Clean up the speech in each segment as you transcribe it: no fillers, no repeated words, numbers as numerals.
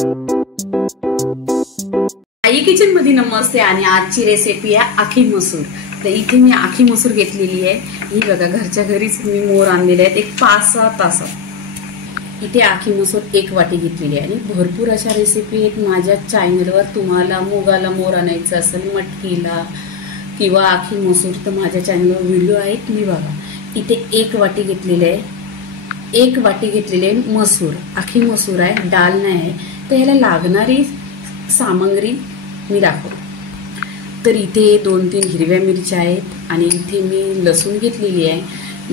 आई kitchen मध्ये नमस्ते आणि आजची रेसिपी आहे आखी मसूर। तर इथे मी आखी मसूर घेतलेली आहे। ही बघा घरच्या घरीच मी मोर आणलेले आहेत एक 5-6 तासात। इथे आखी मसूर 1 वाटी घेतलेली आहे आणि भरपूर अशा रेसिपी आहेत माझ्या चॅनलवर। तुम्हाला मुगाला मोर आणायचं असेल मटकीला किंवा आखी मसूर तर माझ्या चॅनलवर व्हिडिओ आहेत मी बघा। इथे 1 वाटी घेतलेले आहे 1 वाटी घेतलेले मसूर आखी मसूर आहे डाळ नाही आहे। तर याला लागणारी सामग्री मी दाखवते। तर इथे 2-3 हिरव्या मिरच्या आहेत आणि इथे मी लसूण घेतलेली आहे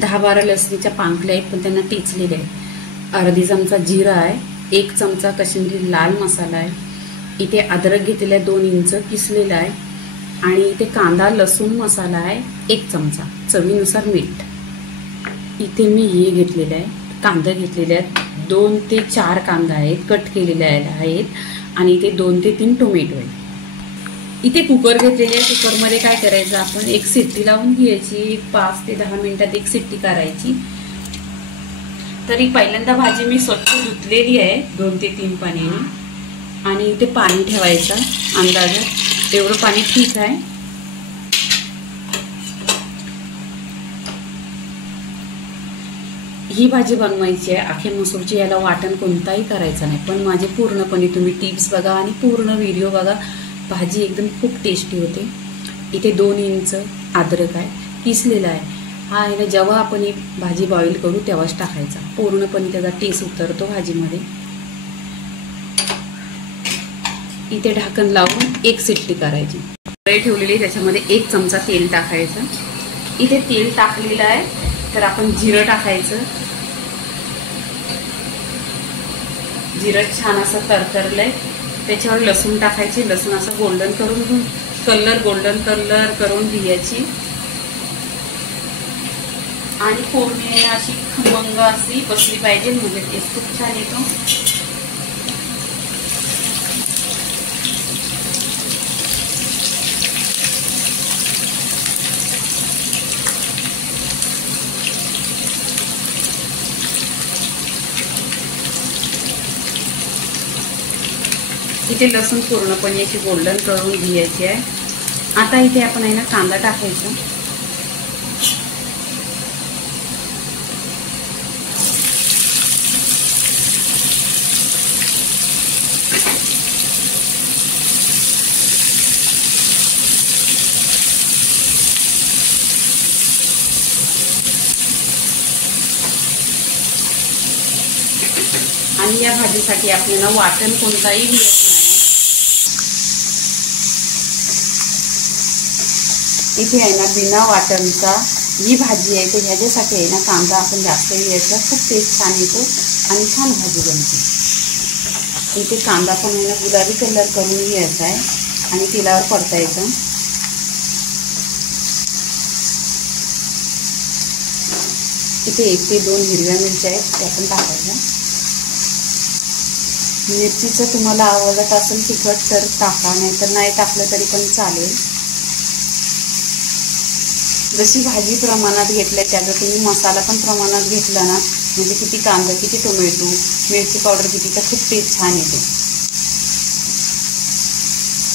10-12 लसणीच्या पाकळ्या आहेत पण त्यांना टिचलेले आहेत। अर्धी चमचा जिरा आहे 1 चमचा काश्मीरी लाल मसाला आहे। इथे अद्रक घेतलेला 2 इंच किसलेला आहे आणि इथे कांदा लसूण मसाला आहे 1 चमचा चवीनुसार मीठ। इथे मी हे घेतलेलं आहे कांदा घेतलेले आहेत 2 ते 4 कांदा आहेत कट केलेले आहेत आणि इथे 2 ते 3 टोमॅटो आहेत। इथे कुकर घेतलेले आहे। कुकर मध्ये काय करायचं आपण एक शिट्टी लावून घ्यायची 5 ते 10 मिनिटात एक शिट्टी करायची। तरी पहिल्यांदा भाजी मी स्वच्छ धुतलेली आहे 2 ते 3 पाण्याने आणि इथे पाणी ठेवायचं अंदाजात एवढं पाणी ठीक आहे। ही भाजी बनवायची आहे आखी मसूरची। याला वाटण कोणताही करायचं नाही पण माझे पूर्णपणे तुम्ही टिप्स बघा आणि पूर्ण व्हिडिओ बघा। भाजी एकदम खूप टेस्टी होते। इथे 2 इंच अद्रक आहे किसलेला आहे। हा आहे ना जेव्हा आपण ही भाजी बॉईल करू तेव्हाच टाकायचा पूर्णपणे त्याचा टेस्ट उतरतो भाजीमध्ये। इथे ढाकण लावून एक शिट्टी करायची। कढई ठेवलेली त्याच्यामध्ये 1 चमचा तेल टाकायचं। इथे तेल टाकलेलं आहे तर आपण जिरं टाकायचं। जिरं छान असं तरतरलंय त्याच्यावर लसूण टाकायची। लसूण असं गोल्डन कलर करून घ्यायची आणि फोडणी अशी खमंग अशी बसली पाहिजे म्हणजे टेस्ट खूप छान येतो। इथे लसूण पूर्णपणे अशी गोल्डन करून घ्यायची आहे। आता इथे आपण आहे ना कांदा टाकायचा। आणि या भाजीसाठी आपल्याला वाटण कोणताही घ्यायचं नाही। इथे आहे ना बिना वाटणचा ही भाजी आहे तर ह्याच्यासाठी आहे ना कांदा आपण जास्त घ्यायचा खूप टेस्ट छान येतो आणि छान भाजी बनते। इथे कांदा पण आहे ना गुलाबी कलर करून घ्यायचा आहे आणि तेलावर परतायचं। इथे 1 ते 2 हिरव्या मिरच्या आहेत त्या पण टाकायच्या। मिरचीचं तुम्हाला आवडत असेल तिखट तर टाका नाही तर नाही टाकलं तरी पण चालेल। जशी भाजी प्रमाणात घेतली त्याचा तुम्ही मसाला पण प्रमाणात घेतला ना म्हणजे किती कांदा किती टोमॅटो मिरची पावडर किती तर खूप टेस्ट छान येते।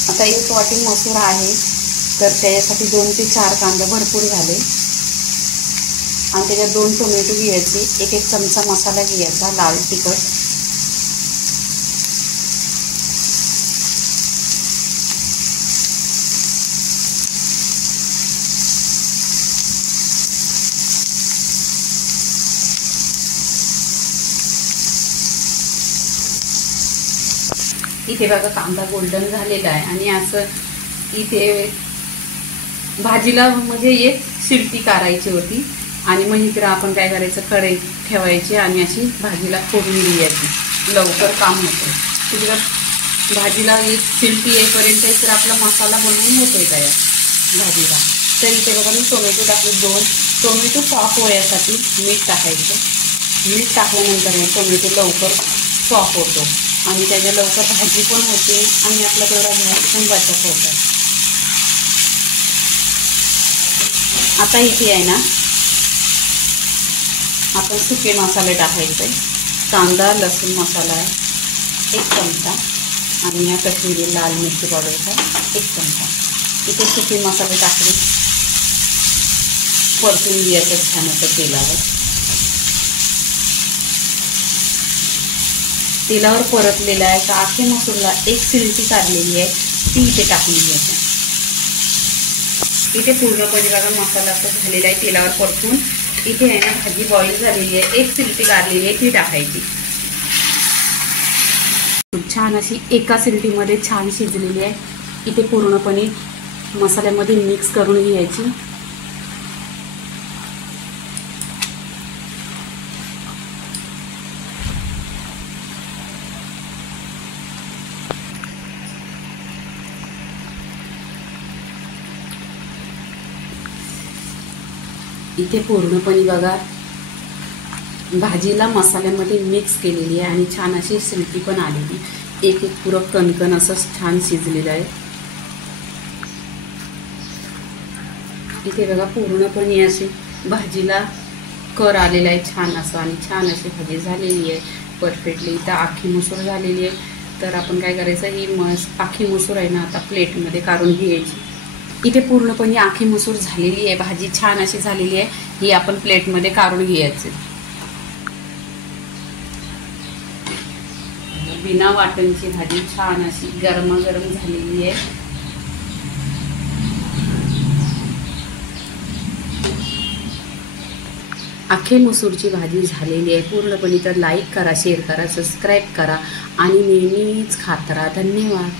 आता 1 वाटी मसूर आहे तर त्याच्यासाठी 2 ते 4 कांदा भरपूर झाले आणि त्याच्यात 2 टोमॅटो घ्यायचे 1 चमचा मसाला घ्यायचा लाल तिखट। इथे बघा कांदा गोल्डन झालेला आहे आणि असं इथे भाजीला म्हणजे एक शिट्टी करायची होती आणि मग इकडे आपण काय करायचं कढई ठेवायची आणि अशी भाजीला फोडणी द्यायची लवकर काम होतं। तिकडं भाजीला एक शिट्टी येईपर्यंत तर आपला मसाला बनवून होतोय तयार भाजीला। तर इथे बघा मी टोमॅटो टाकले 2 टोमॅटो सॉफ्ट होण्यासाठी मीठ टाकायचं। मीठ टाकल्यानंतर टोमॅटो लवकर सॉफ्ट होतो आणि त्याच्या लवकर भाजी पण होते आणि आपला तेवढा गॅस पण बचत होतो। आता इथे आहे ना आपण सुके मसाले टाकायचे। कांदा लसूण मसाला आहे 1 चमचा आणि या कश्मीरी लाल मिरची पावडरचा 1 चमचा. इथे सुके मसाले टाकले, परतून घ्यायचं छान असं तेलावर परतलेला आहे. तर आखे मसूरला 1 शिट्टी काढलेली आहे ती इथे टाकून घ्यायची. इथे पूर्णपणे बघा मसाला असं झालेला आहे तेलावर परतून. इथे आहे ना भाजी बॉईल झालेली आहे, 1 शिट्टी काढलेली आहे ती टाकायची. छान अशी एका शिट्टीमध्ये छान शिजलेली आहे. इथे पूर्णपणे मसाल्यामध्ये मिक्स करून घ्यायची. इथे पूर्णपणे बघा भाजीला मसाल्यामध्ये मिक्स केलेली आहे आणि छान अशी शिट्टी पण आलेली. एक पुरं कणकण असं छान शिजलेलं आहे. इथे बघा पूर्णपणे अशी भाजीला कर आलेला आहे छान असं आणि छान अशी भाजी झालेली आहे परफेक्टली. इथं आखी मसूर झालेली आहे. तर आपण काय करायचं, ही आखी मसूर आहे ना आता प्लेटमध्ये काढून घ्यायची. इथे पूर्णपणे आखी मसूर झालेली आहे, भाजी छान अशी झालेली आहे. ही आपण प्लेटमध्ये काढून घ्यायची. बिना वाटणची भाजी छान अशी गरमागरम झालेली आहे. आखे मसूरची भाजी झालेली आहे पूर्णपणे. तर लाईक करा, शेअर करा, सबस्क्राईब करा आणि नेहमीच खात राहा. धन्यवाद.